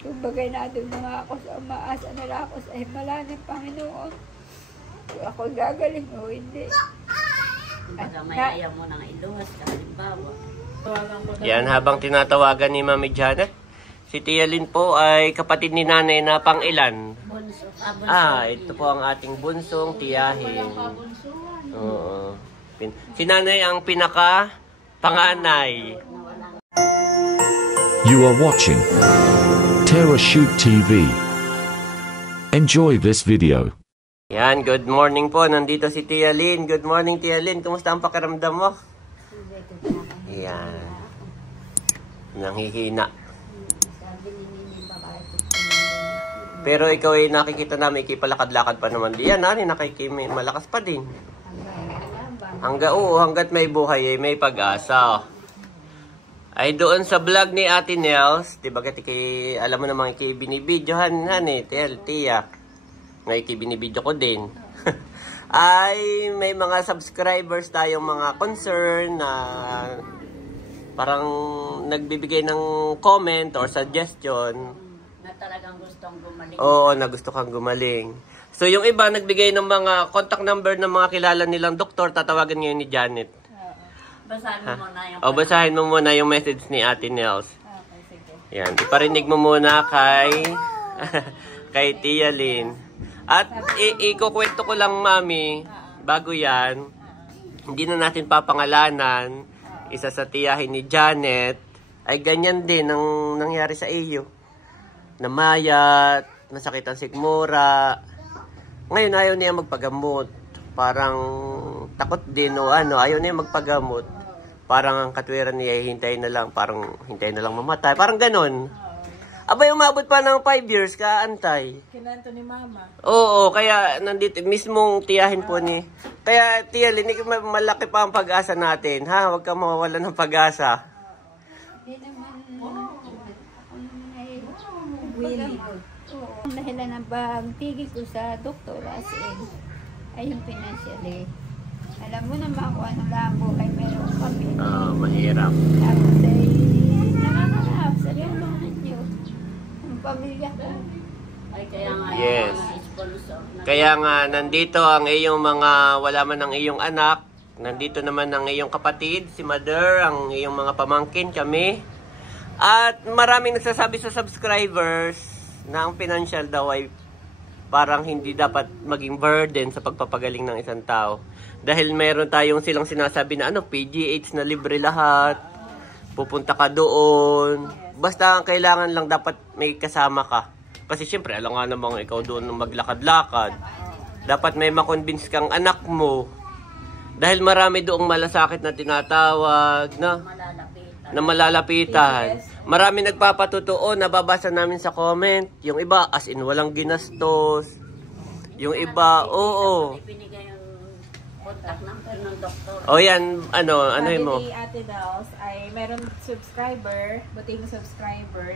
Kung bagay na doon na nga ako sa umaasa na lang ako sa himala ng Panginoon. Kung ako gagaling o hindi. Kumbaga may ayaw mo nang iluwas ka, halimbawa. Yan, habang tinatawagan ni Mami Janet, si Tia Lynn po ay kapatid ni Nanay na pang-ilan? Bunso. Ito po ang ating bunsong tiyahin. Oo. Si Nanay ang pinaka-panganay. You are watching Terra Shoot TV. Enjoy this video. Yan, good morning po. Nandito si Tia Lynn. Good morning, Tia Lynn. Kumusta ang pakiramdam mo? Yan. Nanghihina. Pero ikaw ay nakikita namin, ikipalakad-lakad pa naman diyan. Malakas pa din. Hanggat may buhay, may pag-asa. Ay doon sa vlog ni Ate Nels, diba alam mo naman binibidyohan, Tia. Ngayon binibidyo ko din. Ay may mga subscribers tayong mga concern na parang nagbibigay ng comment or suggestion. Na talagang gustong gumaling. Oo, na gusto kang gumaling. So yung iba nagbigay ng mga contact number ng mga kilala nilang doktor, tatawagan ngayon ni Janet. Basahin mo muna yung... Basahin mo muna yung message ni Ate Nels. Okay, sige. Yan, iparinig mo muna kay kay Tia Lynn. At ikukwento ko lang, Mami, bago yan, hindi na natin papangalanan, isa sa tiyahin ni Janet, ay ganyan din ang nangyari sa iyo. Namayat, nasakit ang sigmura. Ngayon ayaw niya magpagamot. Parang takot din o ayaw niya magpagamot. Parang ang katwiran niya hintayin na lang, parang hintayin na lang mamatay. Parang ganon. Abay, umabot pa ng 5 years ka, antay. Kinanto ni Mama. Oo, kaya nandito, mismong tiyahin po ni... Kaya, Tia Lynn, malaki pa ang pag-asa natin, ha? Huwag ka mawawalan ng pag-asa. Hindi naman, willing. Ang dahilan ng pagtigil ko sa doktor ay yung financially. Alam mo naman kung ano lang po ay meron kami. Mahirap. Tapos ay nakakahap sa riyaman niyo. Ang pamilya ko. Ay, kaya nga Yes. yung mga sponsor na... Kaya nga, nandito ang iyong mga, wala man ang iyong anak. Nandito naman ang iyong kapatid, si Mother, ang iyong mga pamangkin, kami. At maraming nagsasabi sa subscribers na ang financial daw ay parang hindi dapat maging burden sa pagpapagaling ng isang tao. Dahil meron tayong silang sinasabi na PGH na libre lahat. Pupunta ka doon. Basta ang kailangan lang dapat may kasama ka. Kasi syempre, alam nga namang ikaw doon maglakad-lakad. Dapat may makonvince kang anak mo. Dahil marami doong malasakit na tinatawag na malalapitan. Marami nagpapatotoo, nababasa namin sa comment. Yung iba, as in, walang ginastos. Yung iba, oo. Ibinigay yung contact number ng doktor. O yan, ano mo? Sabi ni Ate Dels ay meron buting subscriber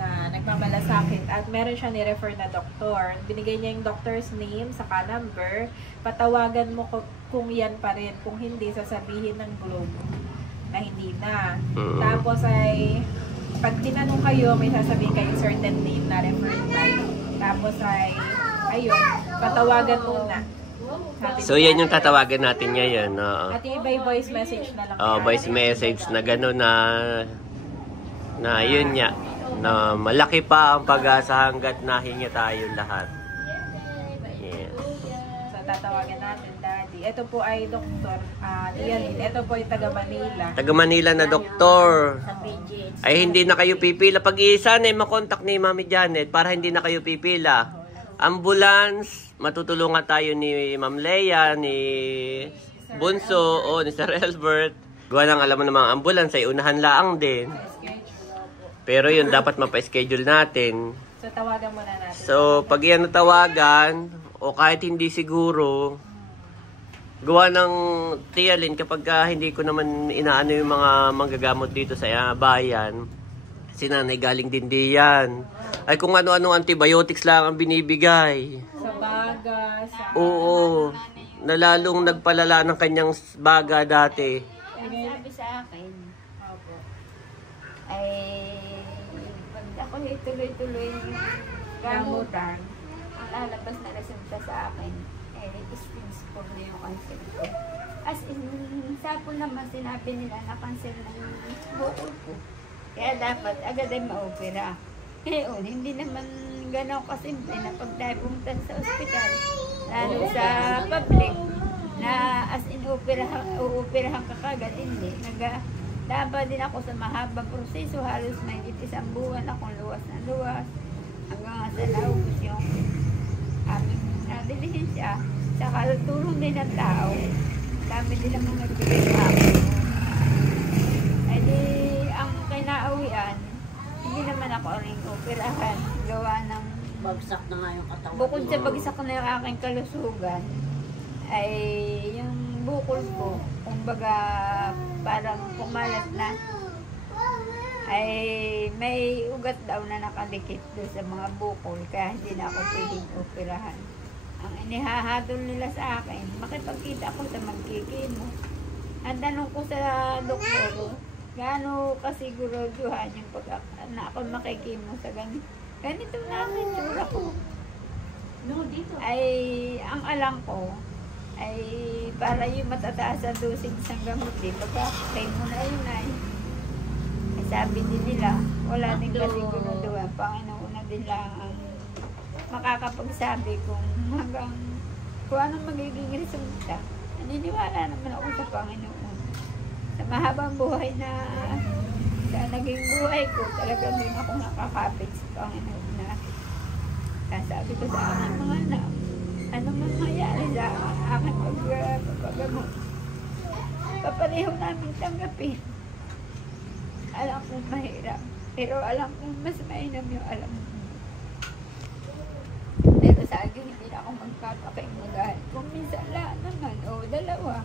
na nagmamalasakit at meron siya ni-refer na doktor. Binigay niya yung doctor's name saka number. Patawagan mo kung yan pa rin. Kung hindi, sasabihin ng Globe na hindi na. Tapos ay pag tinanong kayo, may sasabihin kayo certain name na referred by. Tapos ay ayun, patawagan muna. So yan yung tatawagan natin ngayon. At iba voice message na lang. Voice message na gano'n na yun niya. Na malaki pa ang pag-asa hanggat nahinga tayo lahat. Yes. So tatawagan natin, Daddy. Ito po ay Dr. Tia Lynn. Ito po ay taga Manila. Taga Manila na doktor. Sa PGH. Ay hindi na kayo pipila. Pag-iisa na makontak ni Mami Janet para hindi na kayo pipila. Ambulance, matutulungan tayo ni Ma'am Leia, ni Bunso, ni Sir Albert. Gawa lang, alam mo namang ambulance ay unahan laang din. Pero yun, dapat mapa-schedule natin. So tawagan muna natin. So, pag yan natawagan, o kahit hindi siguro, gawa ng Tia Lynn, kapag hindi ko naman inaano yung mga manggagamot dito sa bayan, si nanay galing din diyan. Ay kung ano-ano antibiotics lang ang binibigay. Sa baga, sa... Oo, nalalong nagpalala ng kanyang baga dati. Sabi sa akin, ay pag ako tuloy-tuloy yung gamutan, ang lalabas na resulta sa akin, stage 4 na yung cancer ko. As in, sapon naman sinabi nila na cancer ng bukol ko. Kaya dapat agad ay ma-opera. Ngayon, hindi naman ganaw kasimple na pag tayo pumunta sa ospital, lalo sa public, na as in uoperahan ka kagad, hindi. Dapat din ako sa mahabang proseso, halos may 1 buwan akong luwas na luwas, hanggang sa naubos yung aming dilihensya. Saka tulong din ng tao. Dami din naman nagbigay sa akin. Ay di, ang kinauwian, hindi naman ako rin operahan. Gawa ng... Bagsak na nga yung katawan. Bukod sa bagsak na yung aking kalusugan, ay yung bukol ko, kumbaga parang kumalat na, ay may ugat daw na nakadikit doon sa mga bukol, kaya hindi na ako pwedeng operahan. Ang inihahatol nila sa akin, makipagkita ko sa magkikimo. Ang tanong ko sa doktor, gaano kasiguruduhan yung pag na ako makikimo sa ganito na ang itsura ko. No, dito. Ay, ang alam ko, ay para yung matataas sa dosage ng gamot, di ba? Kaya mo na yun ay. Sabi din nila, wala din kasiguruduhan. Panginoon na din lang ang makakapagsabi kung hanggang kung anong magiging resulta. Naniniwala naman ako sa Panginoon. Sa mahabang buhay na sa naging buhay ko, talagang din ako nakakapit sa Panginoon na sabi ko sa aking mga anak, ano man mangyari sa aking pagpagamot, papareho namin tanggapin. Alam kong mahirap, pero alam kong mas mainam yung alam mo. Pero sa akin, hindi na ako magpapakinggan dahil kung minsan lang naman, o dalawa,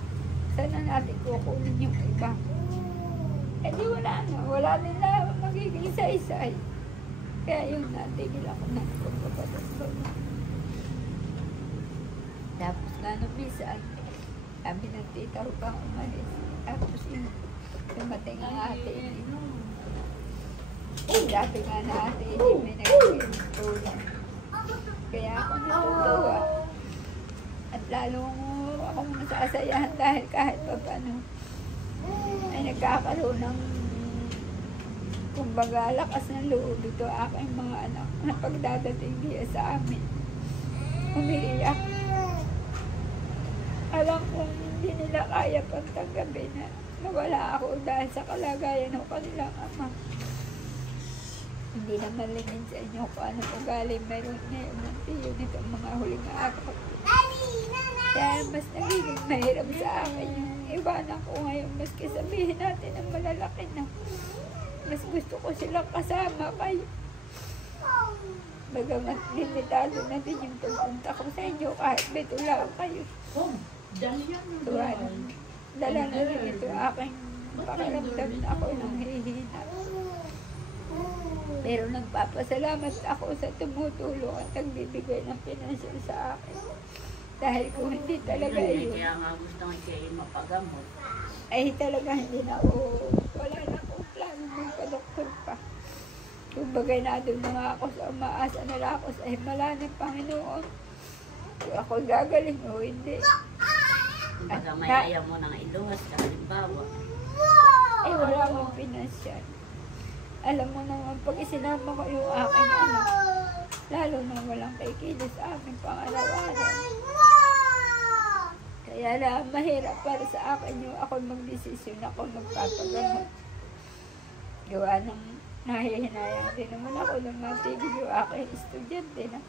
sana natin kukunin yung iba. Eh di wala na, wala nila magiging isa-isay. Kaya yun, natigil ako na pagpapatasbog. Tapos nga nung minsan, sabi ng tita ko pang umalis. Tapos yun, dumating ang ate ini. Sabi nga na ate ini, may nagpintulan. Kaya ako natutuwa. At lalong akong masasayahan dahil kahit pa paano ay nagkakaroon ng kumbaga lakas ng loob ito aking mga anak na pagdadating niya sa amin. Umiiyak. Alam kong hindi nila kaya pagtanggapin na nawala ako dahil sa kalagayan ng kanilang ama. Hindi naman lingin sa inyo kung anong ugali meron ngayon ng tiyo nitong mga huling araw. Kaya mas nagiging mahirap sa akin yung iwanan ko ngayon, maski sabihin natin ang malalaki na. Mas gusto ko silang kasama kayo. Bagamat limitado na din yung pagpunta ko sa inyo kahit bito lang kayo. Dala na rin ito aking pakiramdam na ako nang hihina. Pero nagpapasalamat ako sa tumutulong at nagbibigay ng pinansyal sa akin. Dahil kung hindi talaga yun, kaya nga gusto nga kayo mapagamot. ay talaga hindi na ako, wala na akong plano magpa-doktor pa. Kung bagay na doon na nga ako sa umaasa na lang ako sa himala ng Panginoon. Kung ako gagaling o hindi. Kumbaga may ayaw mo nang iluwas ka, halimbawa. Ay wala akong pinansyal. Alam mo naman, pag isinama ko yung aking anak, lalo na walang kikilos sa aming pang-araw-araw. Kaya na mahirap para sa akin yung ako mag-desisyon ako magpapagamot. Gawa ng nahihinayang din naman ako nang matigil yung aking estudyante na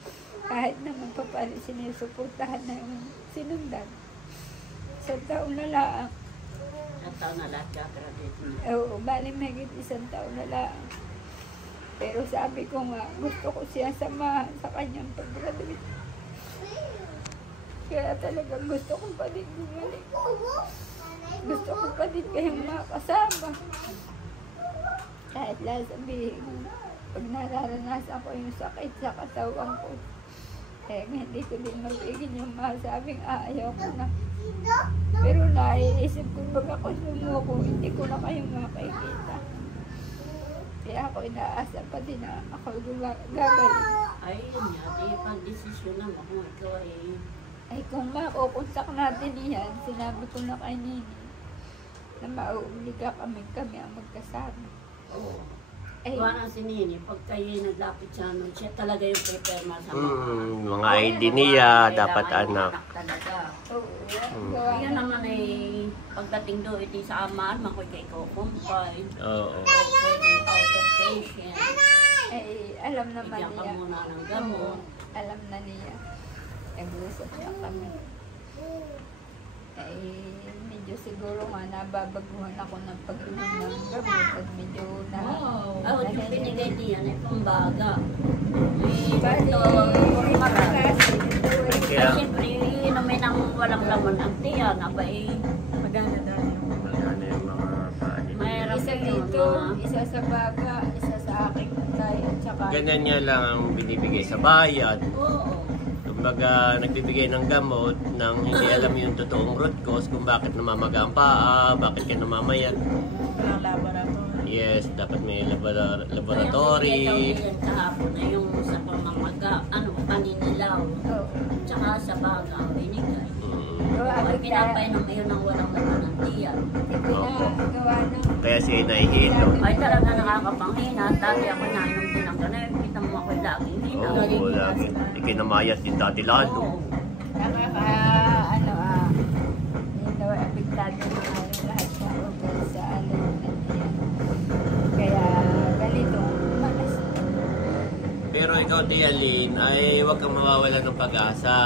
kahit naman pa paano sinusuportahan na yung sinundan. Isang taon na lang. Isang taon na lahat ka-graduate mo. Oo, bali mahigit 1 taon na lang. Pero sabi ko nga, gusto ko siya samahan sa kanyang pag-graduate. Kaya talagang gusto ko pa din bumalik. Gusto ko pa din kayong makasama. Kahit lang sabihin, pag nararanasan ko yung sakit sa katawan ko, eh hindi ko din mabigin yung masabing ayaw ko na. Pero naiisip ko pag ako sumuko, hindi ko na kayong makikita. hindi ako inaasa pa din na ako gagaling. Ay, yun nga. Di pang-desisyon lang kung ikaw Ay kung makukontak natin yan, sinabi ko na kay Nini na mauuliga kami ang magkasama. Oo. Ay, Wala si Nini, pag kayo naglapit siya, siya talaga yung prepare sa mga Mga ID niya, dapat anak. talaga. oo, Yan naman ay pagdating doon, iti sa aman, makoy kay kukumpay. Oo. Pwede out of patient. ay alam naman Bigyan ka niya. muna ng gamot. Alam na niya. Nag-usap na kami. Ay, medyo siguro nga nababaguhan ako ng pag-inom ng gamot at medyo na... Oh, yung binigay niya ay pambaga. Bali, Kaya, Siyempre, inumin ang walang laman ang tiyan. Abay, Magana dahil. ano yung mga paano. mahirap isa yun, dito, mga- isa sa baga, isa sa aking tayo, tsaka... Ganyan niya lang ang binibigay sa bayan. Oo. Kumbaga, nagbibigay ng gamot nang hindi alam yung totoong root cause kung bakit namamaga ang paa, bakit ka namamayat. Walang laboratory. Yes, dapat may Kaya laboratory. yan kahapon na yung sa pamamaga, paninilaw. Oo. Tsaka sa baga ang binigay. Gawa Ay, ng pinapainom yun ng walang laman ng tiyan. gawa ng... Kaya siya nahihilo. Ay, talaga nakakapanghina. Dati ako nainom din ng ganun. Kita mo ako laging hina. Oo, lagi. Ikinamayas din dati lalo. Oo. Nakaka, yun daw, apektado na yung lahat ng organ sa alunan niya. Kaya, ganito, malas. Pero ikaw, Tia Lynn, ay huwag kang mawawala ng pag-asa.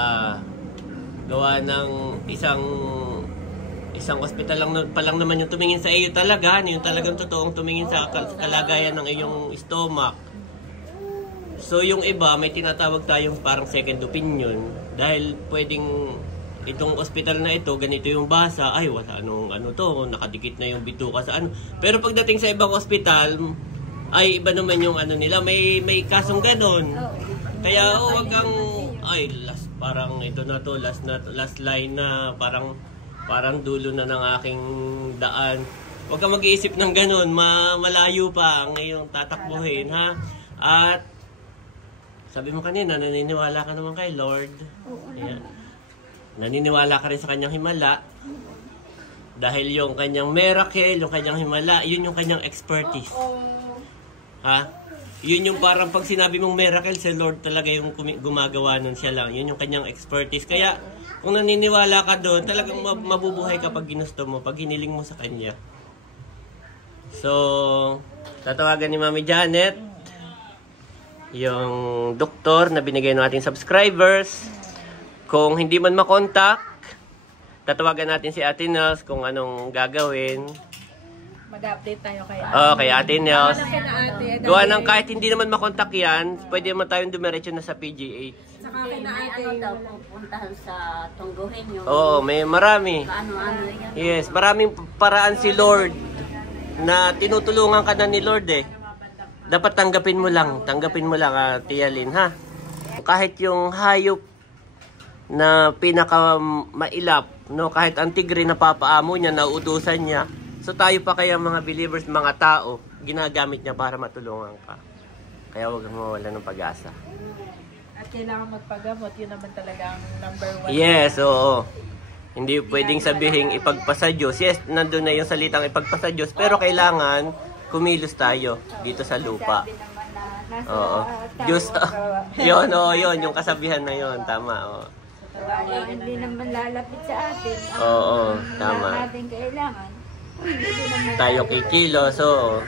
Gawa ng isang ospital lang pa lang naman yung tumingin sa iyo talaga, yung talagang totoong tumingin sa kalagayan ng iyong stomach. So yung iba may tinatawag tayong parang second opinion dahil pwedeng itong ospital na ito ganito yung basa, ay wala ano to, nakadikit na yung bituka sa ano. Pero pagdating sa ibang ospital ay iba naman yung ano nila, may kasong ganon. Kaya wag kang ay parang ito na to, last line na, parang dulo na ng aking daan. Huwag kang mag-iisip ng ganun, malayo pa ang iyong tatakbuhin, ha? At sabi mo kanina, naniniwala ka naman kay Lord. Ayan. Naniniwala ka rin sa kanyang himala. Dahil yung kanyang miracle, yung kanyang himala, yun yung kanyang expertise. Ha? Yun yung parang pag sinabi mong miracle, si Lord talaga yung gumagawa nun, siya lang. Yun yung kanyang expertise. Kaya kung naniniwala ka doon, talagang mabubuhay ka pag ginusto mo, pag hiniling mo sa kanya. So, tatawagan ni Mami Janet yung doktor na binigay ng ating subscribers. Kung hindi man makontak, tatawagan natin si Ate Nels kung anong gagawin. Mag-update tayo kay Kay Ate Nels. ate. Gawa ng kahit hindi naman makontak yan, pwede naman tayong dumiretso na sa PGH. Saka May kina ate. ano daw pupuntahan sa Tungguhin yung Oo, may marami. ano yan. Yes, maraming paraan si Lord na tinutulungan ka na ni Lord eh. Dapat tanggapin mo lang, Tia Lynn, ha? Kahit yung hayop na pinaka mailap, no, kahit ang tigre na papaamo niya, nauutusan niya. So tayo pa kaya mga believers, mga tao, ginagamit niya para matulungan ka. Kaya huwag kang mawala ng pag-asa. At kailangan magpagamot, yun naman talaga ang number one. Yes, oo. Hindi pwedeng sabihin ipagpasa Diyos. Yes, nandun na yung salitang ipagpasa Diyos, pero kailangan kumilos tayo dito sa lupa. Sabi naman na nasa Oo. tao Diyos, gawa. yun, yung kasabihan na yun, tama, oo. Gawa, hindi naman lalapit sa atin. Oo, tama. natin kailangan. Hindi naman Tayo kikilo, so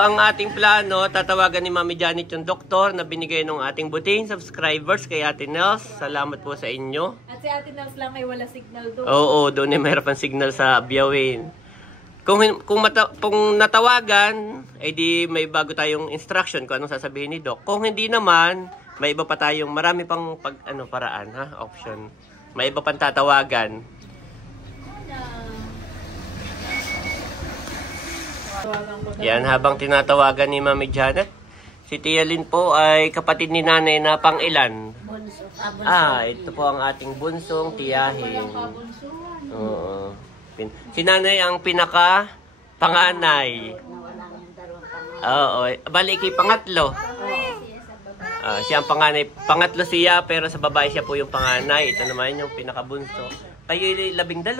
ang ating plano, tatawagan ni Mami Janet yung doktor na binigay ng ating buting subscribers kay Ate Nels. Salamat po sa inyo. At si Ate Nels lang ay wala signal doon. Oo, doon ay mayroon pang signal sa Biawin. Kung natawagan, ay di may bago tayong instruction kung anong sasabihin ni Doc. Kung hindi naman, may iba pa tayong marami pang paraan, ha, option. May iba pang tatawagan. Yan, habang tinatawagan ni Mami Janet, si Tia Lynn po ay kapatid ni Nanay na pang-ilan. Bunso. Ito po ang ating bunsong tiyahin. Oo. Si Nanay ang pinaka panganay. Nawala ng dalawang pangalan. Oo, bali ikay pangatlo. Siya sa baba. Siya ang panganay. Pangatlo siya, pero sa babae siya po yung panganay. Ito naman yung pinakabunso. Kayo yung 12. 12.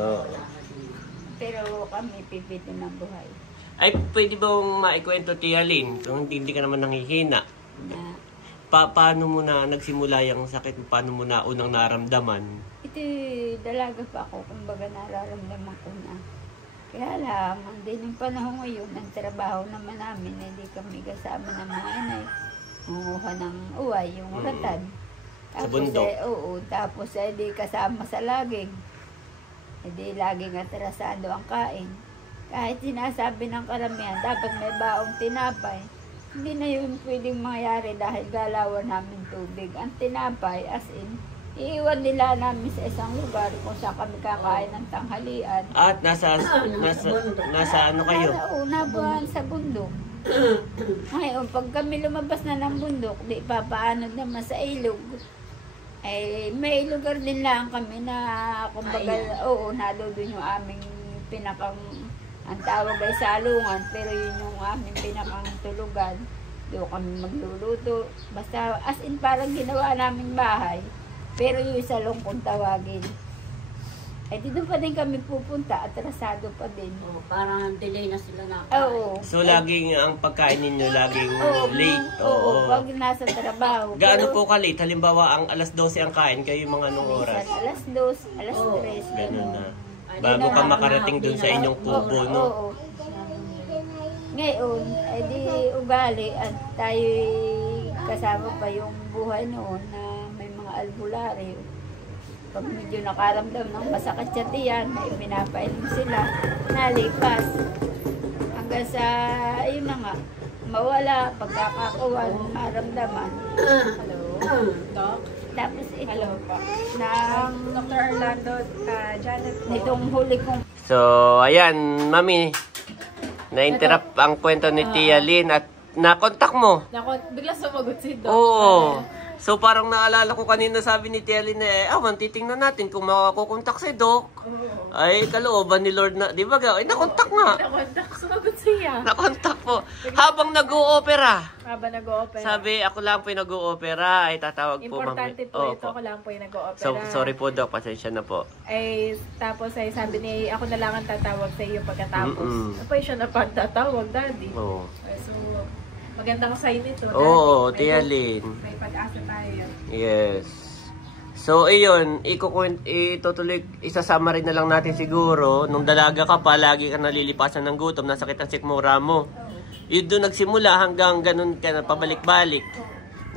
Oo. Pero kami pipito ng buhay. Ay, pwede bang maikwento, Tia Lynn, kung hindi ka naman nanghihina? Na Paano mo na nagsimula yung sakit? Paano mo na unang naramdaman? ito, dalaga pa ako, kumbaga nararamdaman ko na. Kaya lang, hindi ng panahon ngayon, ang trabaho naman namin, hindi kami kasama ng mga inay. Munguha ng uway, yung ratad. Sa bundok? Oo, tapos di kasama sa laging. Hindi laging atrasado ang kain. Kahit sinasabi ng karamihan, dapat may baong tinapay. Hindi na yun pwedeng mangyari dahil galawan namin tubig. Ang tinapay, as in, iiwan nila namin sa isang lugar kung saan kami kakain ng tanghalian. At nasa ano kayo? Oo, nabuhan sa bundok. Ngayon, pag kami lumabas na ng bundok, di papaano naman sa ilog. Eh, may lugar din lang kami na, kumbaga, oo, nadoon yung aming pinakang, ang tawag ay salungan, pero yun yung aming pinakang tulugan. Doon kami magluluto. Basta, as in, parang ginawa naming bahay. Pero yung salong kung tawagin. Eh, dito pa din kami pupunta, atrasado pa din. Oh, parang delay na sila na. Oo. So, laging ang pagkain ninyo, laging late. Oo, pag nasa trabaho. Gaano po ka-late? Halimbawa, ang alas 12 ang kain, kayo mga anong oras? Minsan, alas 2, alas 3. Ganun na. Bago ka makarating dun sa inyong kubo, no? Oo. Ngayon, ay di ugali at tayo kasama pa yung buhay noon na may mga albularyo. Pag medyo nakaramdam ng masakit sa tiyan, ay pinapainom sila, nalipas. Hanggang sa, ayun na nga, mawala, pagkakakuhan, maramdaman. Hello, Doc. Tapos ito, Hello po. ng Dr. Orlando, Janet po. nitong huli kong So, ayan, Mami. Na-interrupt ang kwento ni Tia Lynn at na-contact mo. Naku, bigla sumagot si Doc. Oo. So, parang naalala ko kanina sabi ni Tia Lynn titingnan natin kung makakukontak si Doc. Ay, kalooban ni Lord na, di ba ga? Ay, nakontak nga. Nakontak, sumagot siya. Nakontak po. Habang nag-o-opera. Habang nag-o-opera. Sabi, ako lang po yung nag-o-opera. Ay, tatawag po. Importante Mami. po ito, ako lang po yung nag-o-opera. So, sorry po, Doc. Pasensya na po. Ay, tapos ay sabi ni, ako na lang ang tatawag sa iyo pagkatapos. Mm-mm. Ano pa siya na pagtatawag, Daddy? Oo. So, magandang sign ito, Daddy. Oo, May Tia hope. Lynn. May pag-asa tayo. Yes. So, iyon, itutuloy, isasama rin na lang natin siguro, nung dalaga ka pa, lagi ka nalilipasan ng gutom, nasakit ang sikmura mo. Yun doon nagsimula hanggang ganun ka na pabalik-balik.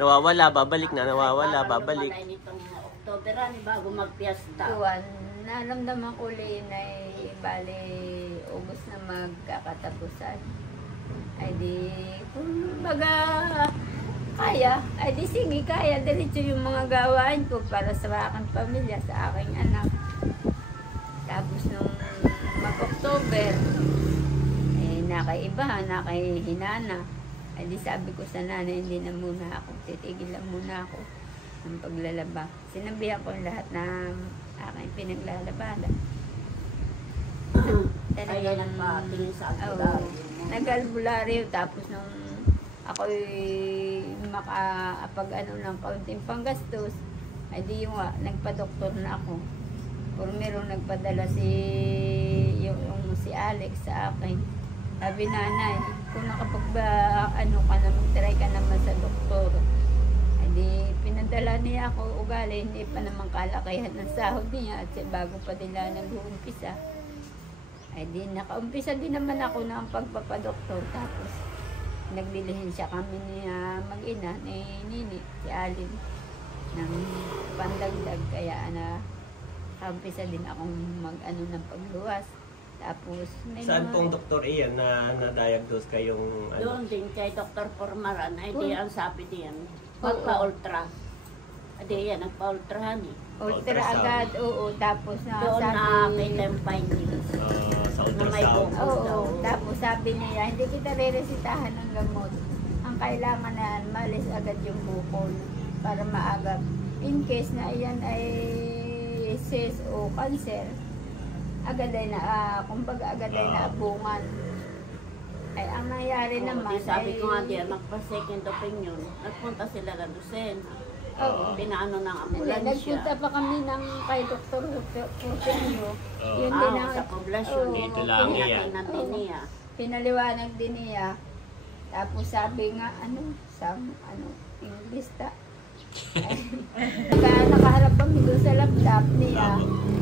Nawawala, babalik na, nawawala, babalik. Malay nitong October, bago magpiesta. tuwan. Naramdaman ko ulit na bali, August na magkakatapusan. Ay di, kung baga, kaya, ay di sige, kaya, diretso yung mga gawain ko para sa aking pamilya, sa aking anak. Tapos nung mag-October, nakaiba, nakahinana. Ay di sabi ko sa nanay, hindi na muna ako, titigil lang muna ako ng paglalaba. Sinabihan ko lahat ng aking pinaglalabanan. Kaya nagpatingin sa Oo. albularyo. Nag-albularyo, tapos nung ako'y makapag ng kaunting panggastos, ay di yung nagpa-doktor na ako. Kung merong nagpadala yung si Alex sa akin. Sabi nanay, kung ka na, mag-try ka naman sa doktor. Ay di pinadala niya ako ugali, hindi pa naman kalakihan ng sahod niya at bago pa nila nag-uumpisa. Ay di nakaumpisa din naman ako ng pagpapadoktor, tapos naglilihin siya kami niya mag-ina ni Nini, si Alin, ng pandagdag, kaya kaumpisa din akong mag-ano ng pagluwas. Tapos may Saan mga- pong doktor iyan na na-diagnose kayong Doon din kay Dr. Formaran, ay di ang sabi diyan, Oo. magpa-ultra. Adi yan, nagpa-ultrahan eh. ultra Ultrasound. agad, oo, tapos Doon na sabi, kay Tem findings. sa Na may ultrasound? bukol daw. oo, tapos sabi niya, hindi kita re-resitahan ng gamot. Ang kailangan na malis agad yung bukol para maagap. In case na iyan ay cyst o cancer, agad ay kumbaga agad ay naabungan. Ay, ang nangyari naman sabi ko nga diyan, magpa-second opinion. Nagpunta sila na dosen. Oo. Pinaano ng Hindi, ambulansya. nagpunta pa kami kay Dr. Porteño. Yun din ang Sa poblasyon. Dito lang yan. Pinatingnan din niya. pinaliwanag din niya. Tapos sabi nga, English ta. Nakaharap kami doon sa laptop niya.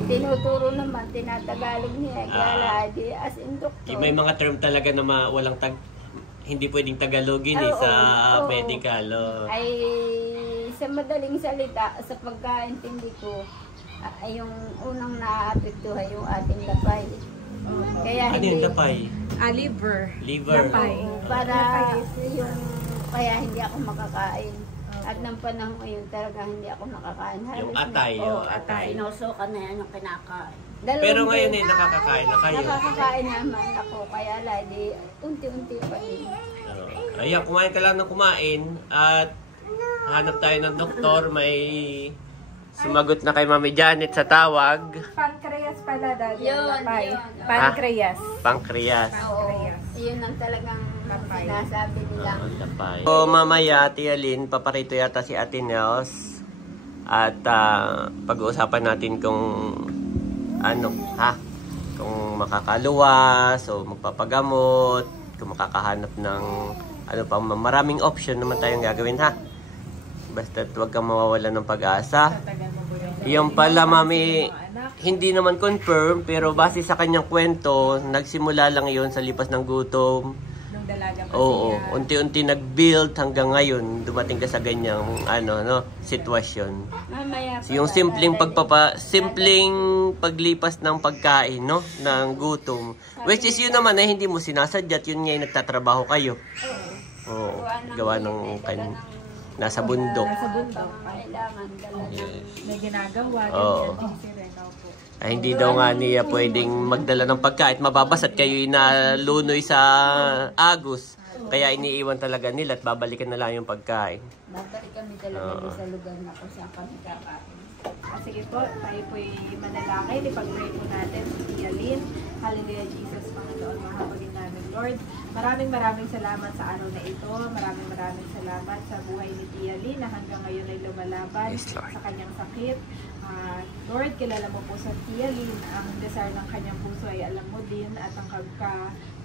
Tinuturo naman, tinatagalog niya. Kaya di as in doktor. May mga term talaga na walang hindi pwedeng Tagalogin sa medical. Ay, sa madaling salita, sa pagkaintindi ko, ay yung unang naapektuhan yung ating lapay. Kaya Ano yung lapay? Liver. Liver. Lapay. Para yung, kaya hindi ako makakain. At ng panahon ngayon talaga hindi ako nakakain. Yung atay. atay. Sinusukan na yan yung kinakain. Pero ngayon nakakakain na kayo. Nakakakain naman ako. Kaya lagi, unti-unti pa din. Ayan, kumain ka lang ng kumain at hanap tayo ng doktor. May sumagot na kay Mami Janet sa tawag. Pancreas pala, Daddy. Yun, Lapay. yun. Pancreas. Pancreas. Oo. Yun ang talagang sinasabi nila. So, mamaya, Tia Lynn, paparito yata si Ate Nels. At pag-uusapan natin kung kung makakaluwas o magpapagamot, kung makakahanap ng maraming option naman tayong gagawin, ha? Basta huwag kang mawawala ng pag-asa. Yung pala, Mami, hindi naman confirm, pero base sa kanyang kwento, nagsimula lang yon sa lipas ng gutom. Nung dalaga pa Oo, siya. unti-unti nag-build hanggang ngayon, dumating ka sa ganyang sitwasyon. Mamaya So, yung simpleng paglipas ng pagkain, no, ng gutom. Which is yun naman ay hindi mo sinasadya, yun nga yung nagtatrabaho kayo. Oo, gawa ng nasa bundok. Nasa bundok. Kailangan dala ng May ginagawa. Oo. Ganyan. Opo. Ay, hindi daw nga niya pwedeng magdala ng pagkain. Mababasat kayo inalunoy sa agos. Kaya iniiwan talaga nila at babalikan na lang yung pagkain. babalik kami talaga sa lugar na kung saan kami kakain. Sige po, tayo po'y manalangin. Ipag-pray po natin si Tia Lynn. Hallelujah, Jesus, Panginoon, mahabagin namin, Lord. Maraming salamat sa araw na ito. Maraming salamat sa buhay ni Tia Lynn na hanggang ngayon ay lumalaban sa kanyang sakit. Lord, kilala mo po sa Tia Lynn ang desire ng kanyang puso ay alam mo din at ang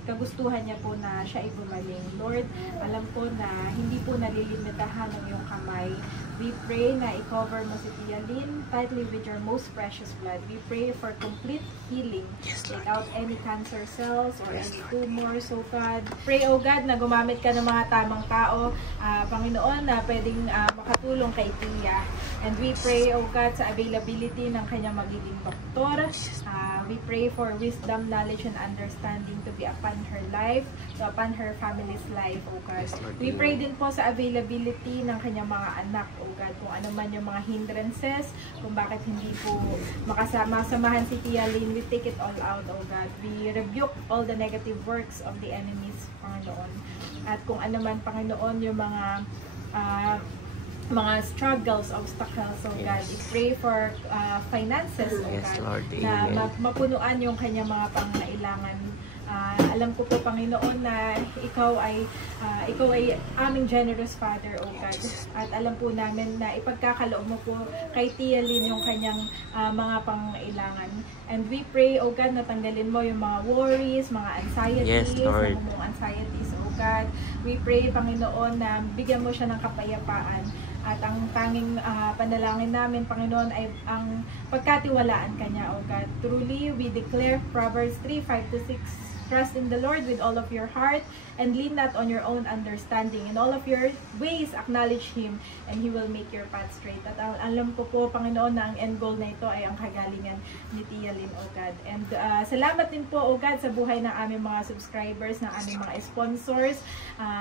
kagustuhan niya po na siya ay gumaling. Lord, alam ko na hindi po nalilimitahan ng iyong kamay. We pray na i-cover mo si Tia Lynn tightly with your most precious blood. We pray for complete healing. Take out any cancer cells or any tumors, oh God. Pray, oh God, na gumamit ka ng mga tamang tao, Panginoon, na pwedeng makatulong kay Tia. And we pray, oh God, sa availability ng kanyang magiging doktor. We pray for wisdom, knowledge, and understanding to be upon her life, upon her family's life, oh God. We pray din po sa availability ng kanyang mga anak, oh God, kung ano man yung mga hindrances, kung bakit hindi po makasamahan si Tia Lynn, we take it all out, oh God. We rebuke all the negative works of the enemies, Panginoon. At kung ano man, Panginoon, yung mga struggles, obstacles, oh God. I pray for finances, oh God, na mapunuan yung kanyang mga pangailangan. Alam ko po, Panginoon, na ikaw ay aming generous Father, oh God. At alam po namin na ipagkakaloob mo po kay Tia Lynn yung kanyang mga pangailangan. And we pray, oh God, na tanggalin mo yung mga worries, mga anxieties, mga anxieties, oh God. We pray, Panginoon, na bigyan mo siya ng kapayapaan. At ang tanging panalangin namin, Panginoon, ay ang pagkatiwalaan kanya, oh God. Truly, we declare Proverbs 3:5-6, trust in the Lord with all of your heart and lean not on your own understanding. In all of your ways, acknowledge Him and He will make your path straight. At alam ko po, Panginoon, na ang end goal na ito ay ang kagalingan ni Tia Lynn, oh God. And salamat din po, oh God, sa buhay ng aming mga subscribers, ng aming mga sponsors,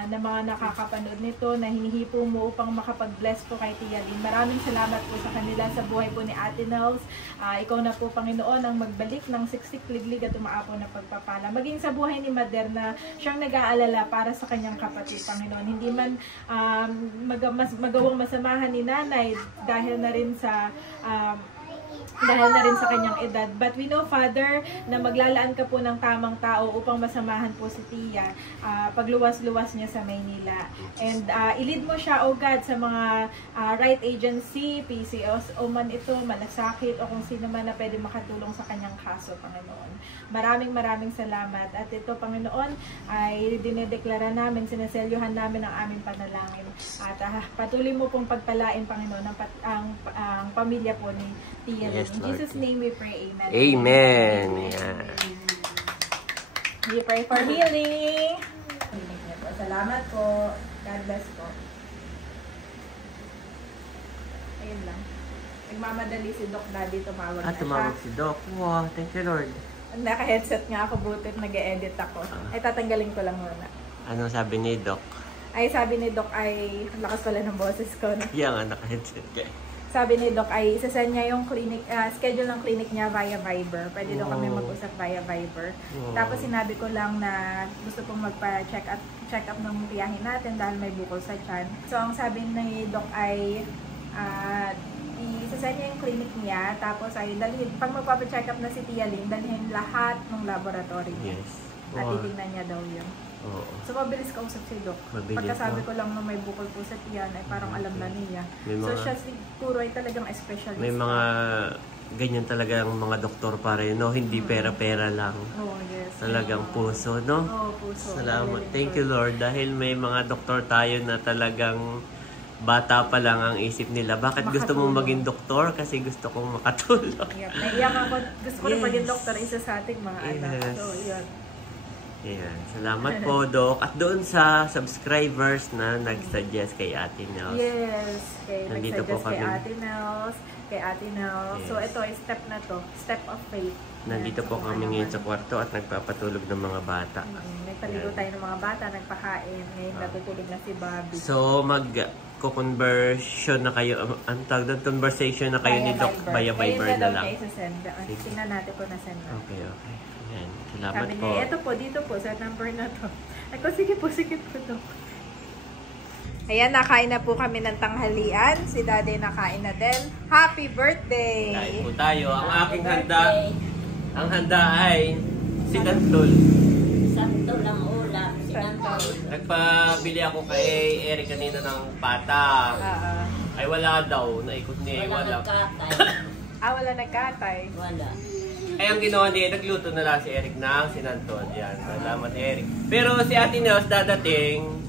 na mga nakakapanood nito, na hinihipo mo upang makapag-bless po kay Tia Lynn. Maraming salamat po sa kanila, sa buhay po ni Ate Nels. Ikaw na po, Panginoon, ang magbalik ng siksik, liglig at umaapaw na pagpapala. Maging sa buhay ni Mother na siyang nag-aalala para sa kanyang kapatid, Panginoon. Hindi man magawang masamahan ni Nanay dahil na rin sa dahil na rin sa kanyang edad. But we know, Father, na maglalaan ka po ng tamang tao upang masamahan po si Tia pagluwas-luwas niya sa Maynila. And ilid mo siya, O God, sa mga right agency, PCOs, o man ito, malasakit, o kung sino man na pwede makatulong sa kanyang kaso, Panginoon. Maraming salamat. At ito, Panginoon, ay dinedeklara namin, sinaselyuhan namin ang aming panalangin. At patuloy mo pong pagpalain, Panginoon, ang pamilya po ni Tia. Yes, In Lord. Jesus' name we pray. Amen. Amen. Yeah. We pray for healing. Salamat po. God bless po. Ayun lang. Nagmamadali si Doc Daddy, tumawag na siya. Tumawag si Doc. Wow, thank you, Lord. Naka-headset nga ako, butit nag-e-edit ako. Ay, tatanggalin ko lang muna. Ano sabi ni Doc? Ay, sabi ni Doc ay, ang lakas pala ng boses ko. No? Yan nga, naka-headset ka. Sabi ni Doc ay isasend niya yung clinic, schedule ng clinic niya via Viber. Pwede daw kami mag-usap via Viber. Tapos sinabi ko lang na gusto pong magpa-check up ng tiyahin natin dahil may bukol sa tiyan. So ang sabi ni Doc ay isasend niya yung clinic niya, tapos ay dalhin, pag magpapa-check up na si Tia Ling, dalhin lahat ng laboratory niya. Yes. At titignan niya daw yun. Oo. So, mabilis kausap si Doc. Mabilis, Pagkasabi ko lang na may bukol po sa tiyan, ay parang alam na niya. So, siya siguro ay talagang specialist. May mga ganyan talaga ang mga doktor pa rin, no? Hindi pera-pera lang. Oh, yes. Talagang puso, no? Oh, puso. Salamat. Thank you, Lord. Dahil may mga doktor tayo na talagang bata pa lang ang isip nila. Bakit gusto mong maging doktor? Kasi gusto kong makatulong. Yep. Naiyak ako. Gusto ko na maging doktor, isa sa ating mga anak. So, yun. Ayan. Salamat po, Doc. At doon sa subscribers na nag-suggest kay Ate Nels. Yes. Nandito po Nag-suggest kami. kay Ate Nels. Yes. So, ito ay step na to. Step of faith. Nandito po kami ngayon sa kwarto at nagpapatulog ng mga bata. Nagpaligo tayo ng mga bata, nagpakain. Ngayon natutulog na si Bobby. So, mag-conversion na kayo, ang tawag doon, conversation na kayo ni Doc via Viber na lang. Ngayon na daw tingnan natin kung nasend na. Okay. Ayan. Salamat Sabi po. niya, eto po, dito po, sa number na to. Ako, sige po, Doc. Ayan, nakain na po kami ng tanghalian. Si Daddy nakain na din. Happy birthday! Kain po tayo. Ang aking handa, ang handa ay sinantol. Santo lang ulam. Sinantol. Nagpabili ako kay Eric kanina ng pata. Ay wala daw. Naikot niya. Wala Wala. nagkatay. Wala nagkatay. Wala. Ay ang ginawa niya, nagluto na lang si Eric ng sinantol. Yan. Salamat Eric. Pero si Ate Nels dadating,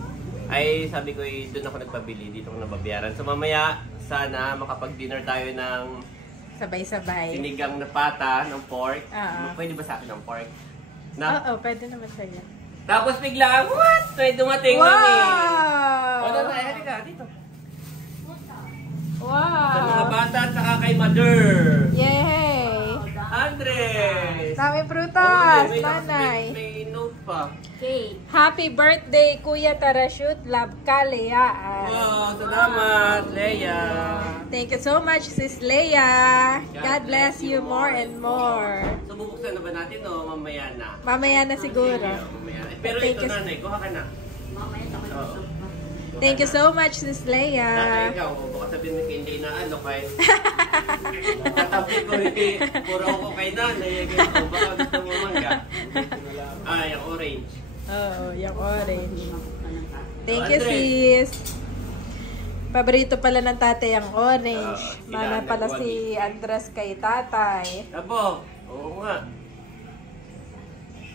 ay sabi ko doon ako nagpabili. Dito ko nababayaran. So mamaya, sana makapag-dinner tayo ng Sabay-sabay. sinigang na pata ng pork. Oo. Pwede ba sa akin ng pork? Oo, pwede naman sa'yo. Tapos biglaan, what? May dumating kami. Wow! Ano na, halika dito. Wow! Sa mga bata at saka kay Mother. Yay! Andres! Daming prutas, May nanay. note pa. Cake. Happy birthday, Kuya Tarashut. Love ka, Lea. Wow, salamat, Leia. Thank you so much, Sis Leia. God bless you more and more. So, bubuksan na ba natin o mamaya na? Mamaya na siguro. Mamaya. Pero Thank ito you. nanay, kuha ka na. Mamaya sa Oo. Thank you so much, Sis Nanay, Leia. ikaw, baka sabihin mo kay hindi na ano kay... Katabi ko puro ako kay nanay. Baka gusto mo mangga. Yung orange. Oo, yung orange. Thank Oh, you, Andres. sis. Paborito pala ng tatay ang orange. Oo, Mana sila, pala nagwagi. si Andres kay tatay. Abo, oo nga.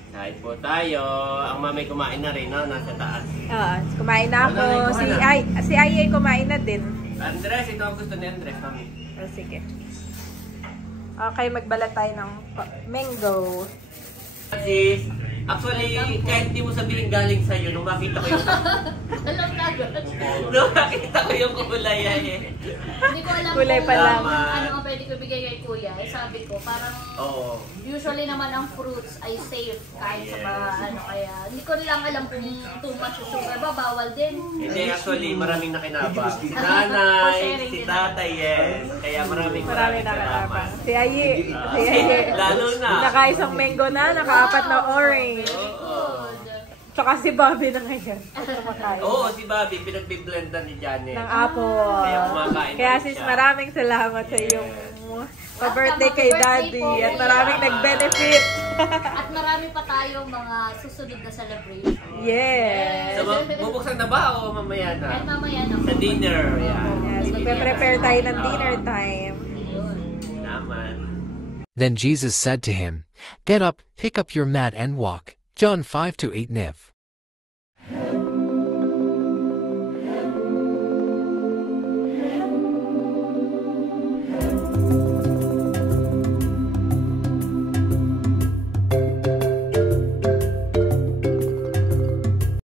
Kain po tayo. Ang mamay kumain na rin, no? Nasa taas. Kumain na ako. Wala na, ikuha na. Si Ay kumain na din. Andres, ito ang gusto ni Andres, mami. Sige. Okay, magbalat tayo ng mango. Sis, actually, kahit di mo sabihin galing sa'yo, nung makita ko yung... Alam na agad. nung makita ko yung kulay eh. Hindi ko alam Kulay kung pa lang. ano ang pwede ko bigay kay kuya. Eh, sabi ko, parang Oo. usually naman ang fruits ay safe kahit sa mga ano kaya. Hindi ko lang alam kung too much sugar ba, bawal din. Hindi, actually, maraming nakinabang. Si nanay, si tatay, yes. Kaya maraming Marami na salamat. kalabang. Si Ayi. Ah, Si Ayi. lalo na. Nakaisang mango na, nakaapat na orange. Oo. Tsaka si Bobby na ngayon. Kumakain. Oo, si Bobby, pinagbiblendan ni Janet. Ng apple. Kaya kumakain Kaya na sis, siya. maraming salamat sa iyong pa-birthday kay Happy birthday Daddy. po. At maraming nag-benefit. At marami pa tayong mga susunod na celebration. Yes. So, bubuksan na ba o mamaya na? At mamaya na. Sa dinner. Yan. Yes, magpe-prepare tayo ng dinner time. Naman. Then Jesus said to him, Get up, pick up your mat and walk. John 5-8 Niv.